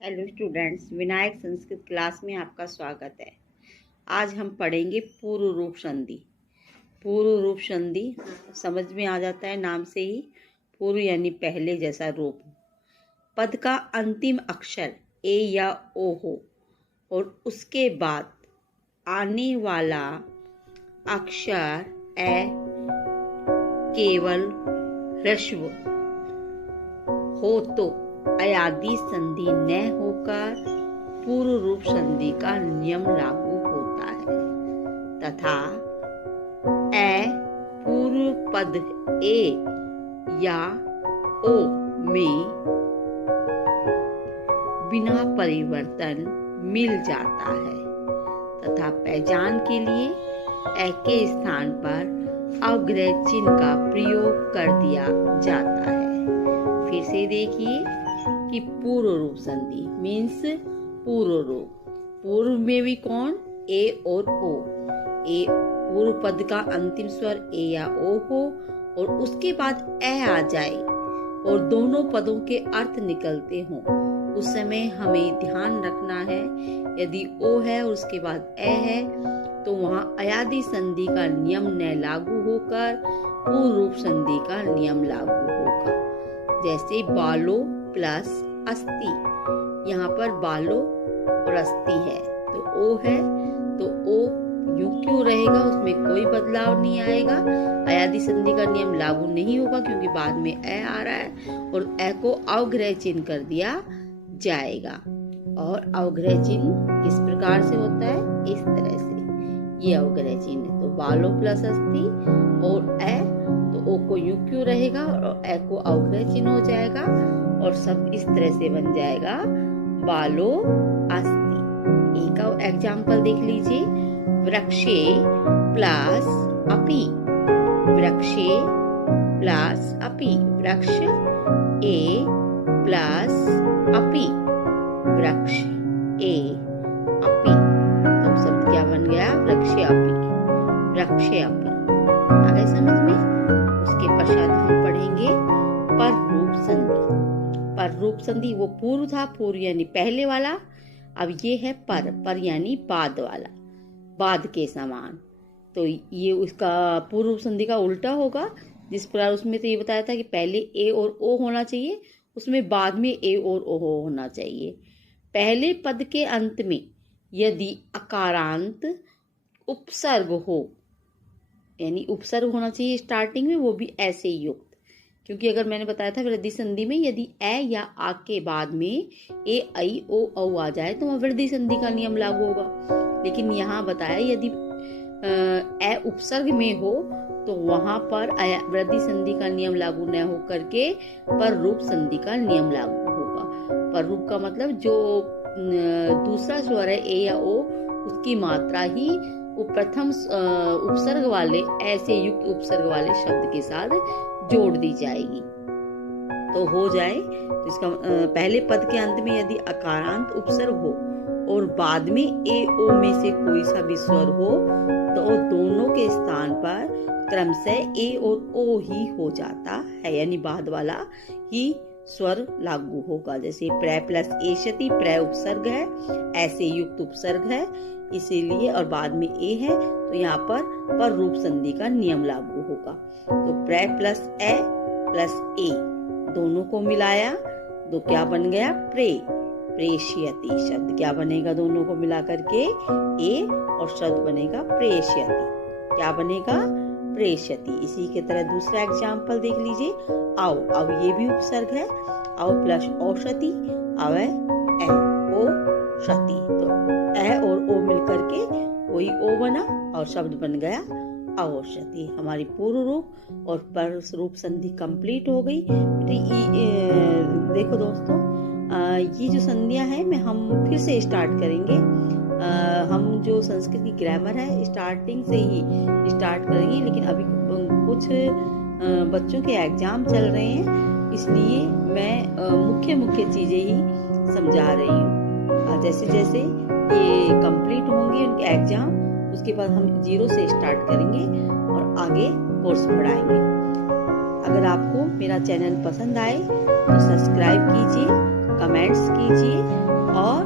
Hello students, Vinayak Sanskrit class में आपका स्वागत है। आज हम पढ़ेंगे पूर्व रूप संधि। पूर्व रूप संधि समझ में आ जाता है नाम से ही। पूर्व यानी पहले जैसा रूप। पद का अंतिम अक्षर ए या ओ हो और उसके बाद आने वाला अक्षर ए केवल ह्रस्व हो तो अयादि संधि न होकर पूर्व रूप संधि का नियम लागू होता है तथा ए पूर्व पद ए या ओ में बिना परिवर्तन मिल जाता है तथा पहचान के लिए ए के स्थान पर अवग्रह चिन्ह का प्रयोग कर दिया जाता है। फिर से देखिए कि पूर्व रूप संधि मीन्स पूर्व रूप। पूर्व में भी कौन? ए और ओ। ए पूर्व पद का अंतिम स्वर ए या ओ हो और उसके बाद ए आ जाए और दोनों पदों के अर्थ निकलते हों, उस समय हमें ध्यान रखना है यदि ओ है और उसके बाद ए है तो वहाँ अयादि संधि का नियम न लागू होकर पूर्व रूप संधि का नियम लागू होगा। जैसे बालो प्लस अस्ति, यहाँ पर बालो और अस्ति है तो ओ है तो ओ यूं क्यों रहेगा, उसमें कोई बदलाव नहीं आएगा। अयादि संधि का नियम लागू नहीं होगा क्योंकि बाद में ए आ रहा है और ए को अवग्रह चिन्ह कर दिया जाएगा। और अवग्रह चिन्ह किस प्रकार से होता है? इस तरह से, ये अवग्रह चिन्ह। तो बालो प्लस अस्ति और ए, तो ओ को यूं क्यों रहेगा और ए को अवग्रह चिन्ह हो जाएगा और सब इस तरह से बन जाएगा बालो अस्ति। एक और एग्जाम्पल देख लीजिए, वृक्षे प्लस अपि। वृक्षे प्लस अपि, वृक्ष ए प्लस अपि, वृक्ष ए अपि, तो शब्द क्या बन गया? वृक्षे अपि, वृक्षे अपि। आ गए समझ में? उसके पश्चात हम पढ़ेंगे पर रूप संधि। पर रूप संधि वो पूर्व था, पूर्व यानी पहले वाला। अब ये है पर यानी बाद वाला, बाद के समान। तो ये उसका पूर्व रूप संधि का उल्टा होगा। जिस प्रकार उसमें तो ये बताया था कि पहले ए और ओ होना चाहिए, उसमें बाद में ए और ओ होना चाहिए। पहले पद के अंत में यदि अकारांत उपसर्ग हो, यानी उपसर्ग होना चाहिए स्टार्टिंग में, वो भी ऐसे युक्त। क्योंकि अगर मैंने बताया था वृद्धि संधि में यदि ए या आ के बाद में ए आई ओ औ आ जाए तो वह वृद्धि संधि का नियम लागू होगा। लेकिन यहाँ बताया यदि ए उपसर्ग में हो तो वहां पर वृद्धि संधि का नियम लागू न हो करके पर रूप संधि का नियम लागू होगा। पर रूप का मतलब जो दूसरा स्वर है ए या ओ, उसकी मात्रा ही प्रथम उपसर्ग वाले ऐसे युक्त उपसर्ग वाले शब्द के साथ जोड़ दी जाएगी तो हो जाए। तो इसका पहले पद के अंत में यदि अकारांत उपसर्ग हो और बाद में ए ओ में से कोई सा भी स्वर हो तो दोनों के स्थान पर क्रमशः ए और ओ ही हो जाता है, यानी बाद वाला ही स्वर लागू होगा। जैसे प्र प्लस एष्यति, प्र उपसर्ग है, ऐसे युक्त उपसर्ग है इसीलिए, और बाद में ए है तो यहाँ पर रूप संधि का नियम लागू होगा। तो प्र प्लस ए प्लस ए दोनों को मिलाया तो क्या बन गया? प्रे, प्रेष्यति। शब्द क्या बनेगा? दोनों को मिला करके ए और शब्द बनेगा प्रेष्यति। क्या बनेगा? प्रेष्यति। इसी के तरह दूसरा एग्जाम्पल देख लीजिए, आओ। अब ये भी उपसर्ग है, आओ प्लस औषधि, आवे ए ओ शति, तो ए और ओ मिलकर के वही ओ बना और शब्द बन गया औषधि। हमारी पूर्व रूप और पर रूप संधि कंप्लीट हो गई। देखो दोस्तों, ये जो संधियां है मैं हम फिर से स्टार्ट करेंगे। हम जो संस्कृत की ग्रामर है स्टार्टिंग से ही स्टार्ट करेंगे, लेकिन अभी कुछ बच्चों के एग्जाम चल रहे हैं इसलिए मैं मुख्य चीजें ही समझा रही हूँ। जैसे जैसे ये कंप्लीट होंगे उनके एग्जाम, उसके बाद हम जीरो से स्टार्ट करेंगे और आगे कोर्स बढ़ाएंगे। अगर आपको मेरा चैनल पसंद आए तो सब्सक्राइब कीजिए, कमेंट्स कीजिए और